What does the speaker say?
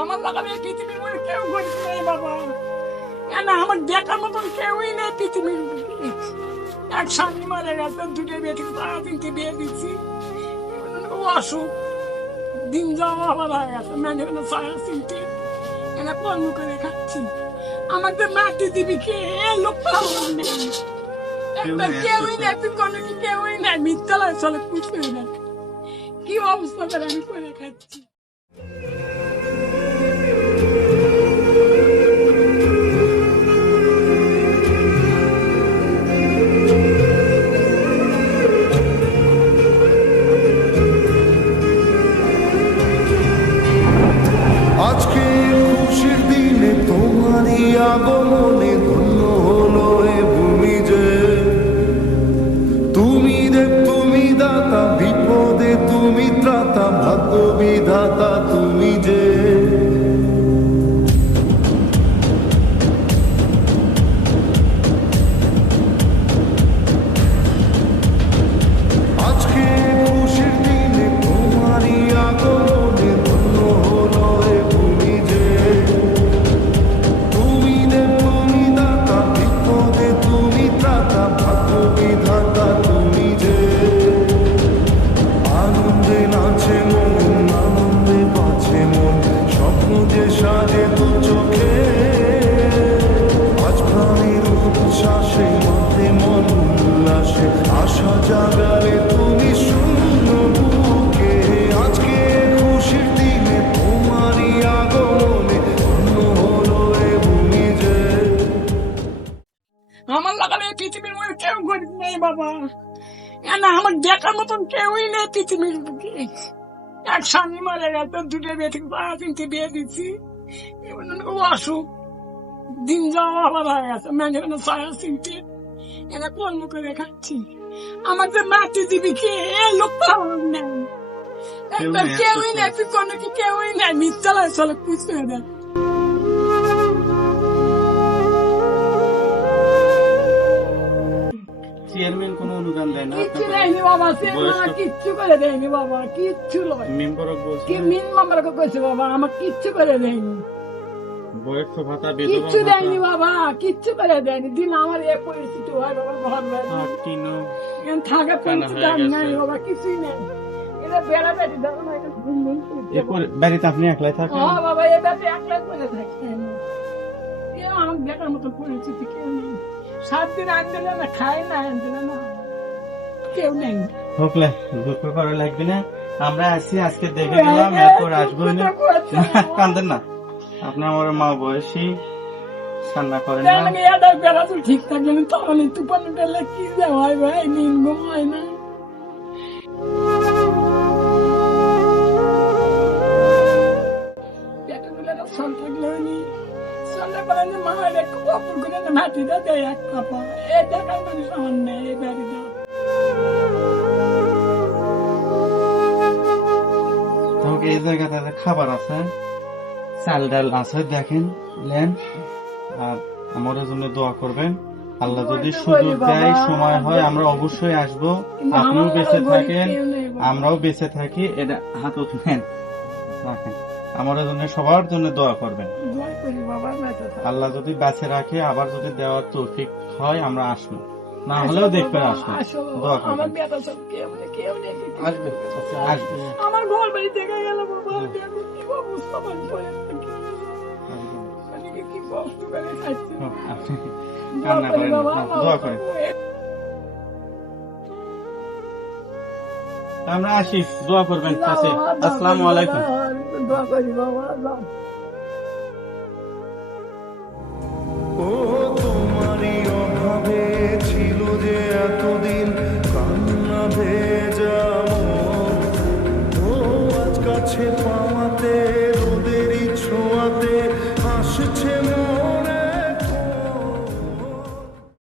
আমার লাগালে পৃথিবীর মধ্যে কেউ গরিব নেই বাবা। না আমার দেখার মতন কেউই নেই পৃথিবীর মধ্যে। এক স্বামী মারা গেছে, দুটো বেটি তারা তিনটে বিয়ে দিচ্ছি। ও অসুখ দিন যাওয়া আবার হয়ে গেছে, মানে ছায়া চিনতে এনে কর্ম করে খাচ্ছি। আমাদের মাটি দিবি কে? লোক নেই, একটা কেউই নেই, কোনো কি কেউই নেই, মিথ্যালয় চলে কিছুই নেই। কি অবস্থা করে আমি করে খাচ্ছি। আজকে খুশির দিনে তোমারই আগমনে ধন্য হলো এ ভূমি যে। তুমি দেব, তুমি দাতা, বিপদে তুমি ত্রাতা, ভাগ্য বিধাতা তুমি যে। আজকে খুশির দিনে তোমারই আগমনে ধন্য হলো এ ভূমি যে। তুমি দেব, তুমি দাতা, বিপদে তুমি ত্রাতা, ভাগ্য বিধাতা তুমি যে। আনন্দে নাচে মন, আনন্দে বাঁচে মন, স্বপ্ন যে সাজে দু চোখে। আজ প্রাণের উচ্ছ্বাসে মাঠে মন উল্লাসে, আশা জাগালে তুমি শূন্য বুকে। আজকে খুশির দিনে তোমারই আগমনে ধন্য হলো এ ভূমি যে। আমার লাগালে পৃথিবীর মধ্যে কেউ গরিব নেই বাবা। না আমার দেখার মতন কেউই নেই পৃথিবীর বুকে। এক স্বামী মারা গেছে, দুটো বেটি তারা তিনটে বিয়ে দিচ্ছি। ও অসুখ দিন যাওয়া আবার হয়ে গেছে, মানে ছায়া চিনতে এনে কর্ম করে খাচ্ছি। আমাদের মাটি দিবি কে? লোক নেই, একটা কেউই নেই, কোনো কি কেউই নেই, মিথ্যালয় চলে কিছুই নেই। চেয়ারম্যান কোনো অনুদান দেয় না? কিচ্ছু দেয়নি বাবা, চেয়ারম্যান কিচ্ছু করে দেয়নি বাবা, কিচ্ছু নয়। মেম্বারও বলছে কি মিন মামলাকে কইছে বাবা, আমার কিচ্ছু করে দেয়নি, বয়স্ক ভাতা, কিচ্ছু বিধবা দেয়নি ভাতা, বাবা, কিচ্ছু করে দেয়নি। দিন আমার এ পরিস্থিতি হয় বাবা, ঘর বাড়ি টিনও এখানে থাকা পরিস্থিতি আর হয়ে নাই গেছে। বাবা, কিছুই নেই। এটা বেড়া বেড়ি দেখো না, এটা ঘুম ঘুম করছে। এরপর বাড়িতে আপনি একলাই থাকেন? হ্যাঁ বাবা, এ বেড়ে একলা করে থাকি আমি। আমার দেখার মতো পরিস্থিতি কেউ নেই। 7 দিন আনতে না, খাই না আনতে না, কেউ নেই। হোকলে দুঃখ করা লাগবে না, আমরা আছি, আজকে দেখে গেলাম, এরপর আসবো না। কান্দেন না, আপনি আমার মা বয়সী, কান্না করেন না। বেড়া তো ঠিক থাকে না, তখন তুফান উঠলে কি যে হয় ভাই, নিন ঘুম হয় না। মাটিটা দেয় এক কাপা, এ দেখার মানুষ আমার নেই, এই বাড়িটা। তোমাকে এই জায়গাতে খাবার আছে, চাল ডাল আছে, দেখেন নেন, আর আমার জন্য দোয়া করবেন। আল্লাহ যদি সুযোগ দেয়, সময় হয়, আমরা অবশ্যই আসবো। আপনিও বেঁচে থাকেন, আমরাও বেঁচে থাকি, এটা হাত উঠেন রাখেন। আমার জন্য সবার জন্য দোয়া করবেন। আল্লাহ যদি বেঁচে রাখে, আবার যদি দেওয়ার তৌফিক হয়, আমরা আসবো, না হলেও দেখবে আসবো, দোয়া করবেন। আসবে আসবে। আমার ঘর বাড়ি দেখে গেল বাবা, কি অবস্থা মানে করে কি কষ্ট করে খাচ্ছি। আপনি কান্না করেন না, দোয়া করেন। আমরা আসি, দোয়া করবেন কাছে। আসসালামু আলাইকুম। দোয়া করি বাবা। ও তোমারই অভাবে ছিল যে এতদিন কান্না ভেজা মন। ও আজ কাছে পাওয়া